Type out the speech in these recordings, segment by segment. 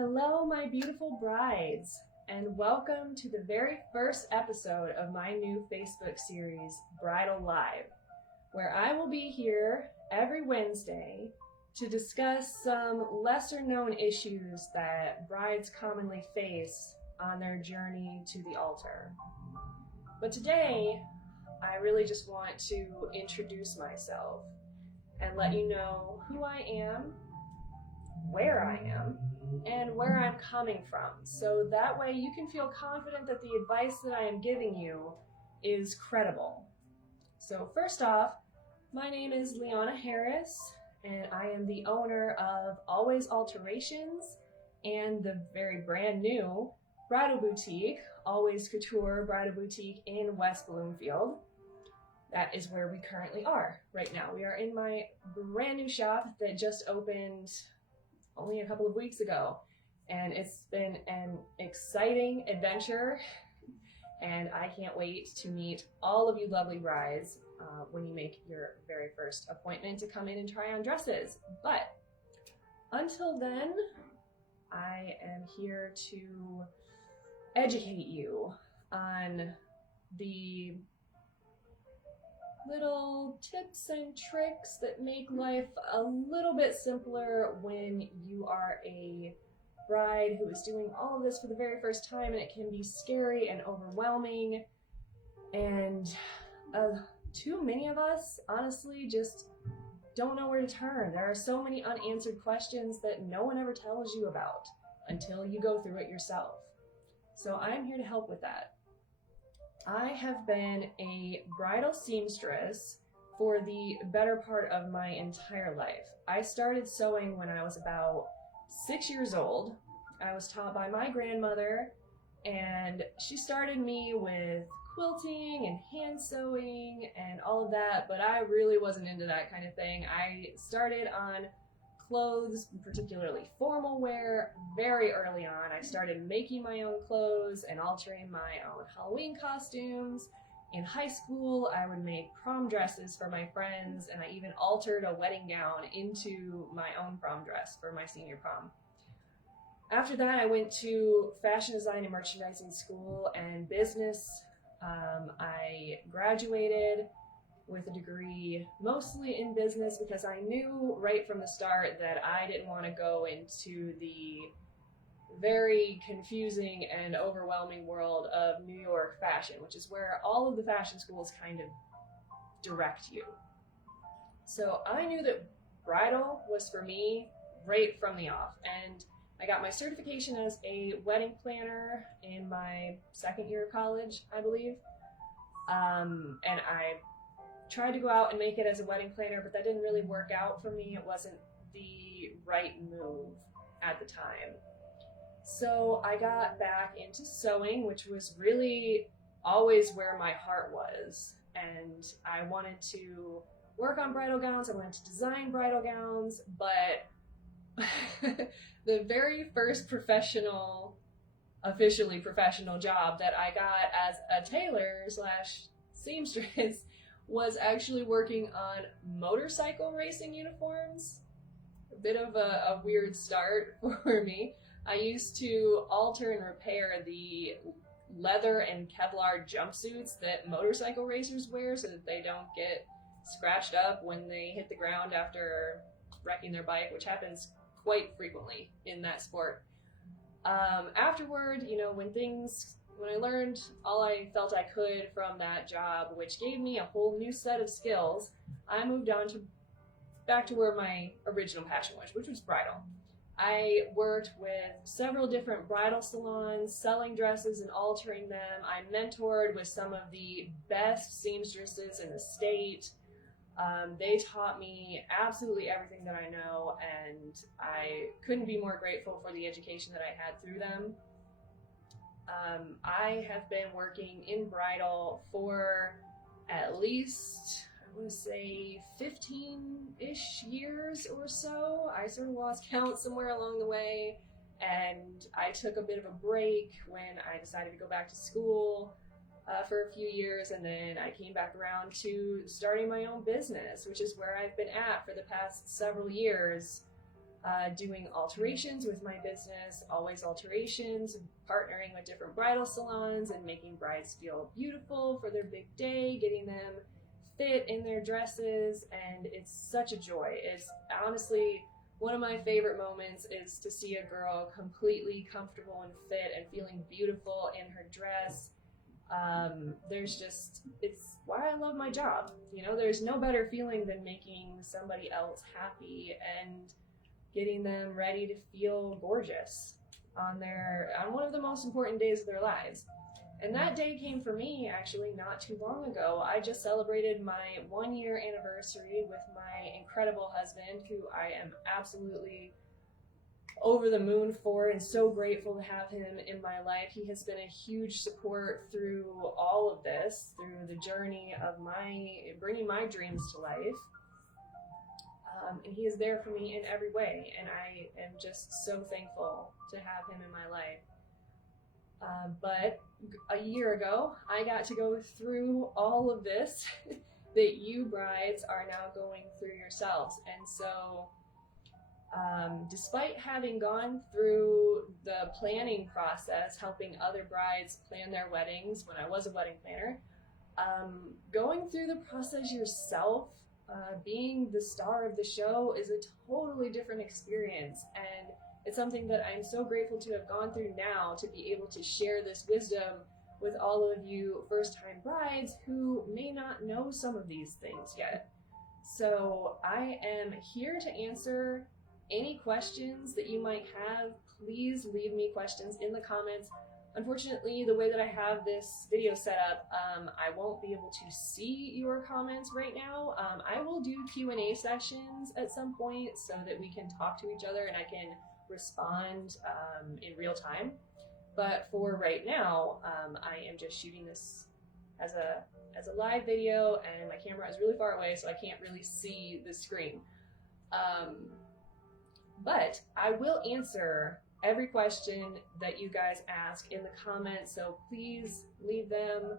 Hello, my beautiful brides, and welcome to the very first episode of my new Facebook series, Bridal Live, where I will be here every Wednesday to discuss some lesser known issues that brides commonly face on their journey to the altar. But today, I really just want to introduce myself and let you know who I am, where I am, and where I'm coming from, so that way you can feel confident that the advice that I am giving you is credible. So first off, my name is Liana Harris, and I am the owner of Always Alterations and the very brand new bridal boutique, Always Couture Bridal Boutique in West Bloomfield. That is where we currently are right now. We are in my brand new shop that just opened only a couple of weeks ago, and it's been an exciting adventure, and I can't wait to meet all of you lovely brides when you make your very first appointment to come in and try on dresses. But until then, I am here to educate you on the little tips and tricks that make life a little bit simpler when you are a bride who is doing all of this for the very first time, and it can be scary and overwhelming, and too many of us honestly just don't know where to turn. There are so many unanswered questions that no one ever tells you about until you go through it yourself. So I'm here to help with that. I have been a bridal seamstress for the better part of my entire life. I started sewing when I was about 6 years old. I was taught by my grandmother, and she started me with quilting and hand sewing and all of that, but I really wasn't into that kind of thing. I started on clothes, particularly formal wear, very early on. I started making my own clothes and altering my own Halloween costumes. In high school, I would make prom dresses for my friends, and I even altered a wedding gown into my own prom dress for my senior prom. After that, I went to fashion design and merchandising school and business. I graduated with a degree mostly in business because I knew right from the start that I didn't want to go into the very confusing and overwhelming world of New York fashion, which is where all of the fashion schools kind of direct you. So I knew that bridal was for me right from the off, and I got my certification as a wedding planner in my second year of college, I believe, and I tried to go out and make it as a wedding planner, but that didn't really work out for me. It wasn't the right move at the time. So I got back into sewing, which was really always where my heart was. And I wanted to work on bridal gowns. I wanted to design bridal gowns, but the very first officially professional job that I got as a tailor / seamstress was actually working on motorcycle racing uniforms. A bit of a weird start for me. I used to alter and repair the leather and Kevlar jumpsuits that motorcycle racers wear so that they don't get scratched up when they hit the ground after wrecking their bike, which happens quite frequently in that sport. Afterward, when I learned all I felt I could from that job, which gave me a whole new set of skills, I moved on back to where my original passion was, which was bridal. I worked with several different bridal salons, selling dresses and altering them. I mentored with some of the best seamstresses in the state. They taught me absolutely everything that I know, and I couldn't be more grateful for the education that I had through them. I have been working in bridal for at least, I want to say 15-ish years or so. I sort of lost count somewhere along the way, and I took a bit of a break when I decided to go back to school for a few years, and then I came back around to starting my own business, which is where I've been at for the past several years. doing alterations with my business, Always Alterations, partnering with different bridal salons and making brides feel beautiful for their big day, getting them fit in their dresses, and it's such a joy. It's honestly one of my favorite moments is to see a girl completely comfortable and fit and feeling beautiful in her dress. It's why I love my job. You know, there's no better feeling than making somebody else happy and getting them ready to feel gorgeous on one of the most important days of their lives. And that day came for me actually not too long ago. I just celebrated my 1-year anniversary with my incredible husband, who I am absolutely over the moon for and so grateful to have him in my life. He has been a huge support through all of this, through the journey of bringing my dreams to life. And he is there for me in every way, and I am just so thankful to have him in my life. But a year ago, I got to go through all of this that you brides are now going through yourselves. And so, despite having gone through the planning process, helping other brides plan their weddings when I was a wedding planner, going through the process yourself, being the star of the show is a totally different experience, and it's something that I'm so grateful to have gone through now, to be able to share this wisdom with all of you first-time brides who may not know some of these things yet. So I am here to answer any questions that you might have. Please leave me questions in the comments. Unfortunately, the way that I have this video set up, I won't be able to see your comments right now. I will do Q&A sessions at some point so that we can talk to each other and I can respond in real time. But for right now, I am just shooting this as a live video, and my camera is really far away, so I can't really see the screen. But I will answer every question that you guys ask in the comments, so please leave them.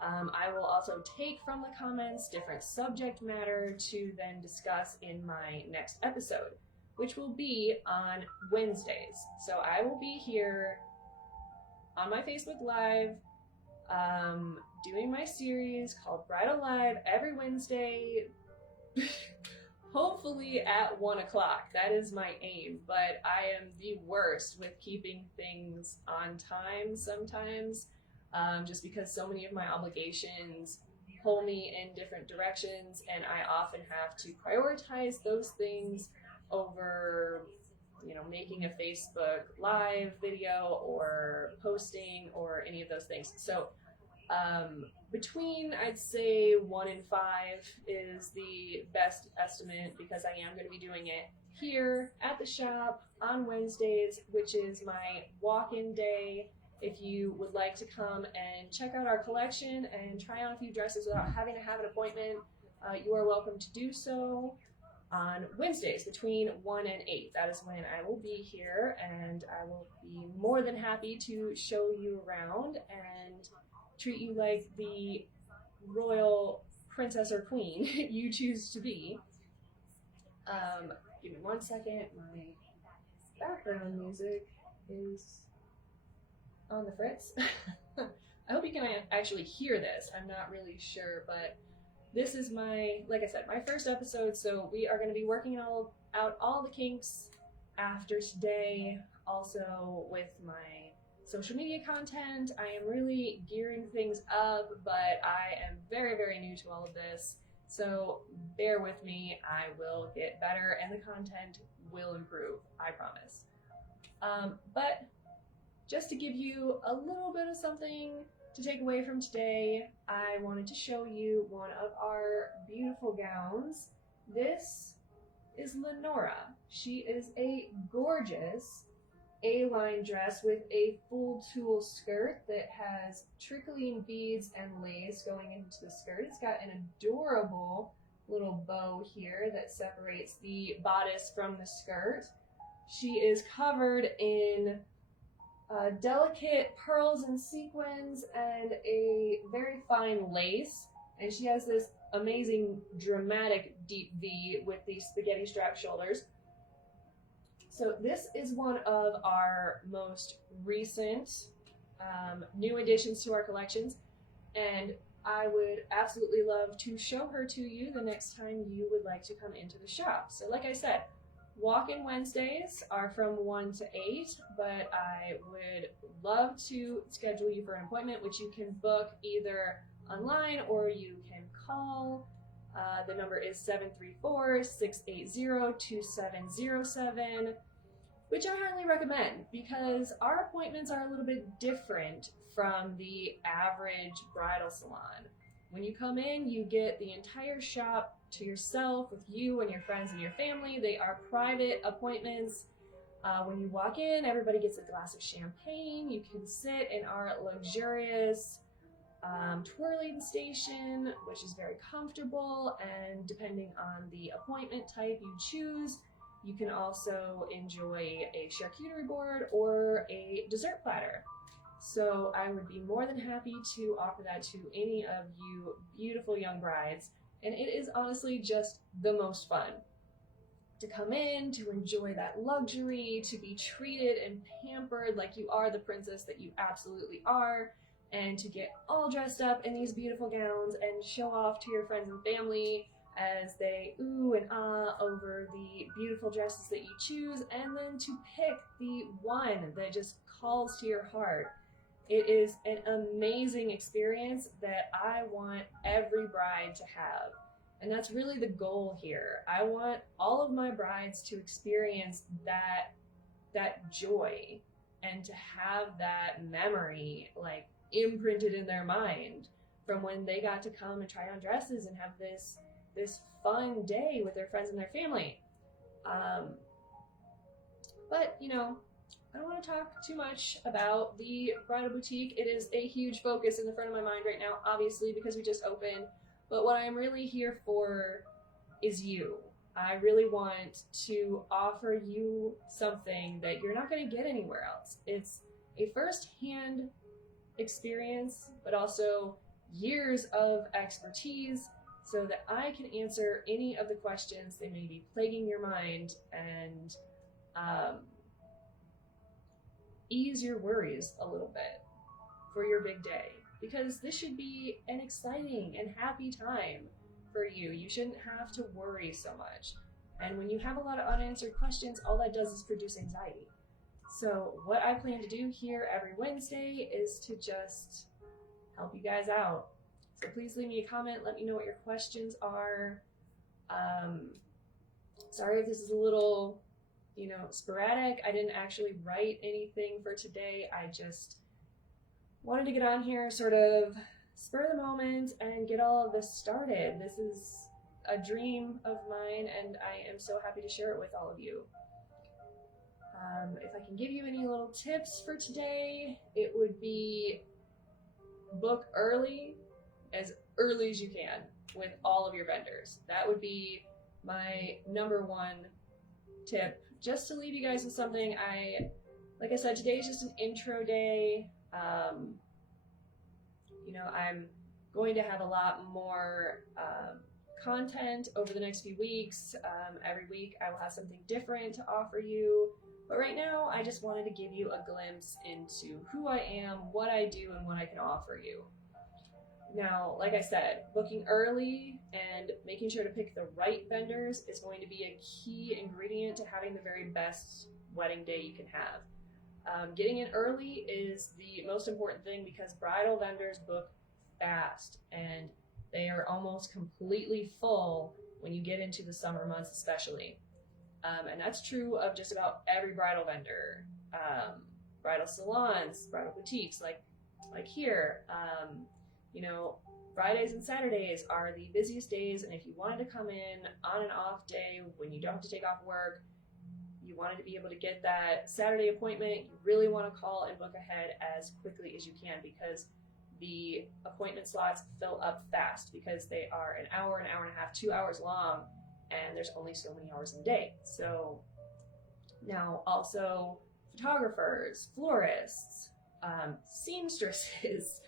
I will also take from the comments different subject matter to then discuss in my next episode, which will be on Wednesdays. So I will be here on my Facebook Live, doing my series called Bridal Live every Wednesday, hopefully at 1 o'clock. That is my aim, but I am the worst with keeping things on time sometimes, just because so many of my obligations pull me in different directions, and I often have to prioritize those things over, you know, making a Facebook Live video or posting or any of those things. So between, I'd say 1 and 5 is the best estimate, because I am going to be doing it here at the shop on Wednesdays, which is my walk-in day. If you would like to come and check out our collection and try on a few dresses without having to have an appointment, you are welcome to do so on Wednesdays between 1 and 8. That is when I will be here, and I will be more than happy to show you around and treat you like the royal princess or queen you choose to be. Give me 1 second. My background music is on the fritz. I hope you can actually hear this. I'm not really sure, but this is like I said, my first episode, so we are going to be working out all the kinks after today. Also with my social media content, I am really gearing things up, but I am very, very new to all of this, so bear with me. I will get better and the content will improve, I promise. But just to give you a little bit of something to take away from today, I wanted to show you one of our beautiful gowns. This is Lenora. She is a gorgeous A-line dress with a full tulle skirt that has trickling beads and lace going into the skirt. It's got an adorable little bow here that separates the bodice from the skirt. She is covered in delicate pearls and sequins and a very fine lace, and she has this amazing dramatic deep V with the spaghetti strap shoulders. So this is one of our most recent new additions to our collections, and I would absolutely love to show her to you the next time you would like to come into the shop. So like I said, walk-in Wednesdays are from 1 to 8, but I would love to schedule you for an appointment, which you can book either online or you can call. The number is 734-680-2707, which I highly recommend because our appointments are a little bit different from the average bridal salon. When you come in, you get the entire shop to yourself with you and your friends and your family. They are private appointments. When you walk in, everybody gets a glass of champagne. You can sit in our luxurious twirling station, which is very comfortable, and depending on the appointment type you choose, you can also enjoy a charcuterie board or a dessert platter. So I would be more than happy to offer that to any of you beautiful young brides, and it is honestly just the most fun to come in, to enjoy that luxury, to be treated and pampered like you are the princess that you absolutely are, and to get all dressed up in these beautiful gowns and show off to your friends and family as they ooh and ah over the beautiful dresses that you choose, and then to pick the one that just calls to your heart. It is an amazing experience that I want every bride to have. And that's really the goal here. I want all of my brides to experience that joy and to have that memory like imprinted in their mind from when they got to come and try on dresses and have this fun day with their friends and their family. But you know, I don't want to talk too much about the bridal boutique. It is a huge focus in the front of my mind right now, obviously, because we just opened. But what I'm really here for is you. I really want to offer you something that you're not going to get anywhere else. It's a first-hand experience, but also years of expertise so that I can answer any of the questions that may be plaguing your mind and ease your worries a little bit for your big day, because this should be an exciting and happy time for you. You shouldn't have to worry so much. And when you have a lot of unanswered questions, all that does is produce anxiety. So what I plan to do here every Wednesday is to just help you guys out. So please leave me a comment. Let me know what your questions are. Sorry if this is a little, sporadic. I didn't actually write anything for today. I just wanted to get on here, sort of spur the moment, and get all of this started. This is a dream of mine, and I am so happy to share it with all of you. If I can give you any little tips for today, it would be book early as you can with all of your vendors. That would be my number one tip, just to leave you guys with something. Like I said, today is just an intro day. I'm going to have a lot more content over the next few weeks. Every week I will have something different to offer you. But right now, I just wanted to give you a glimpse into who I am, what I do, and what I can offer you. Now, like I said, booking early and making sure to pick the right vendors is going to be a key ingredient to having the very best wedding day you can have. Getting in early is the most important thing because bridal vendors book fast and they are almost completely full when you get into the summer months especially. And that's true of just about every bridal vendor, bridal salons, bridal boutiques, like here. Fridays and Saturdays are the busiest days, and if you wanted to come in on an off day when you don't have to take off work, you wanted to be able to get that Saturday appointment, you really want to call and book ahead as quickly as you can because the appointment slots fill up fast because they are an hour and a half, 2 hours long, and there's only so many hours in a day. So now also photographers, florists, seamstresses.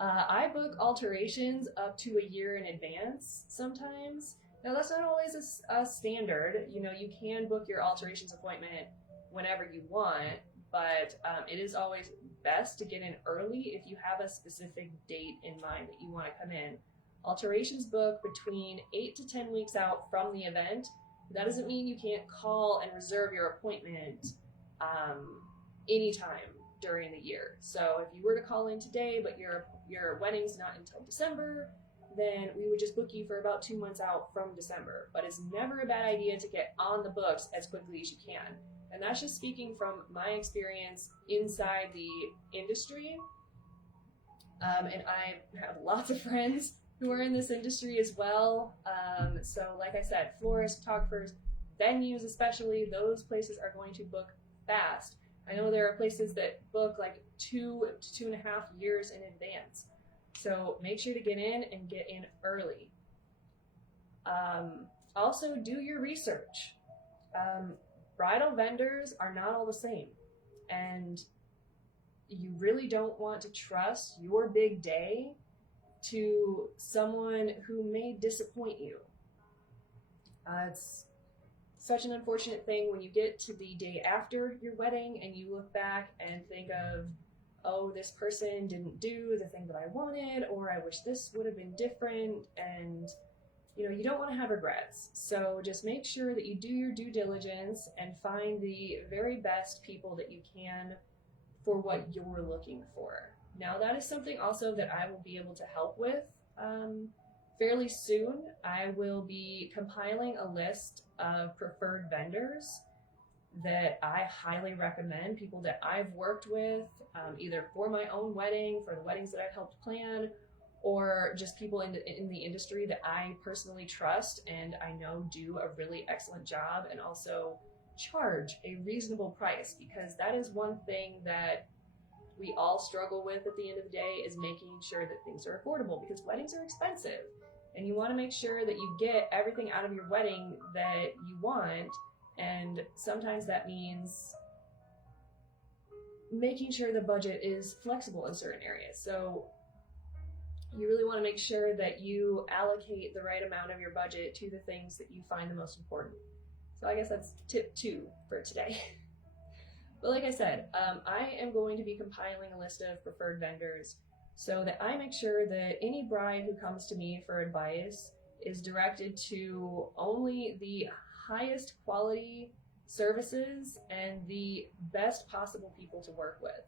I book alterations up to a year in advance sometimes. Now that's not always a standard. You can book your alterations appointment whenever you want, but it is always best to get in early if you have a specific date in mind that you want to come in. Alterations book between 8 to 10 weeks out from the event. That doesn't mean you can't call and reserve your appointment anytime during the year. So if you were to call in today, but your wedding's not until December, then we would just book you for about 2 months out from December. But it's never a bad idea to get on the books as quickly as you can. And that's just speaking from my experience inside the industry. And I have lots of friends who are in this industry as well. So like I said, florists, photographers, venues especially, those places are going to book fast. I know there are places that book like 2 to 2.5 years in advance. So make sure to get in and get in early. Also do your research. Bridal vendors are not all the same, and you really don't want to trust your big day to someone who may disappoint you. It's such an unfortunate thing when you get to the day after your wedding and you look back and think of, oh, this person didn't do the thing that I wanted, or I wish this would have been different, and you don't want to have regrets. So just make sure that you do your due diligence and find the very best people that you can for what you're looking for. Now, that is something also that I will be able to help with fairly soon. I will be compiling a list of preferred vendors that I highly recommend, people that I've worked with, either for my own wedding, for the weddings that I've helped plan, or just people in the industry that I personally trust and I know do a really excellent job and also charge a reasonable price, because that is one thing that we all struggle with at the end of the day, is making sure that things are affordable, because weddings are expensive and you want to make sure that you get everything out of your wedding that you want. And sometimes that means making sure the budget is flexible in certain areas. So you really want to make sure that you allocate the right amount of your budget to the things that you find the most important. So I guess that's tip 2 for today. But like I said, I am going to be compiling a list of preferred vendors so that I make sure that any bride who comes to me for advice is directed to only the highest quality services and the best possible people to work with.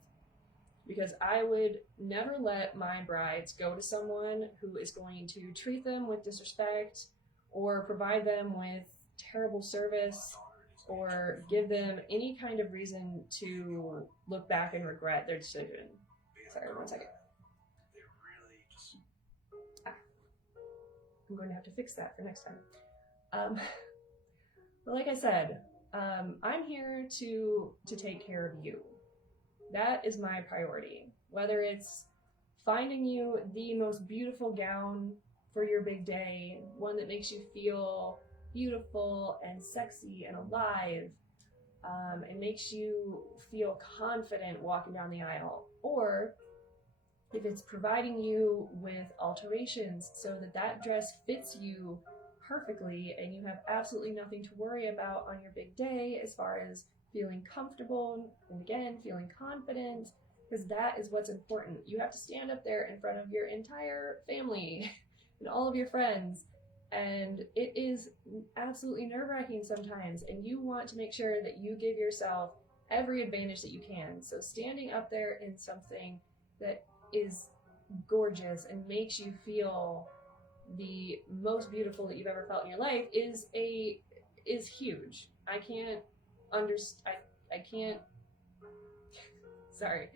Because I would never let my brides go to someone who is going to treat them with disrespect or provide them with terrible service or give them any kind of reason to look back and regret their decision. Sorry, 1 second. I'm going to have to fix that for next time. But like I said, I'm here to take care of you. That is my priority. Whether it's finding you the most beautiful gown for your big day, one that makes you feel beautiful and sexy and alive, and makes you feel confident walking down the aisle, or if it's providing you with alterations so that that dress fits you perfectly and you have absolutely nothing to worry about on your big day as far as feeling comfortable and again feeling confident, because that is what's important. You have to stand up there in front of your entire family and all of your friends, and it is absolutely nerve-wracking sometimes, and you want to make sure that you give yourself every advantage that you can. So standing up there in something that is gorgeous and makes you feel the most beautiful that you've ever felt in your life is huge. I can't sorry.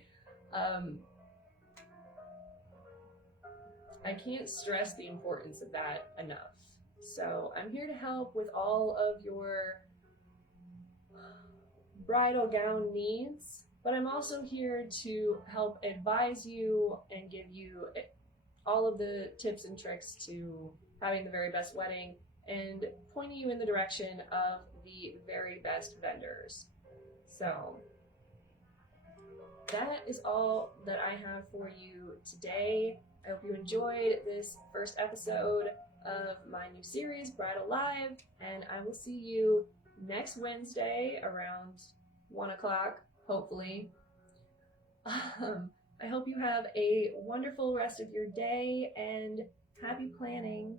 I can't stress the importance of that enough. So I'm here to help with all of your bridal gown needs, but I'm also here to help advise you and give you all of the tips and tricks to having the very best wedding and pointing you in the direction of the very best vendors. So that is all that I have for you today. I hope you enjoyed this first episode of my new series, Bridal Live, and I will see you next Wednesday around 1 o'clock, hopefully. I hope you have a wonderful rest of your day and happy planning.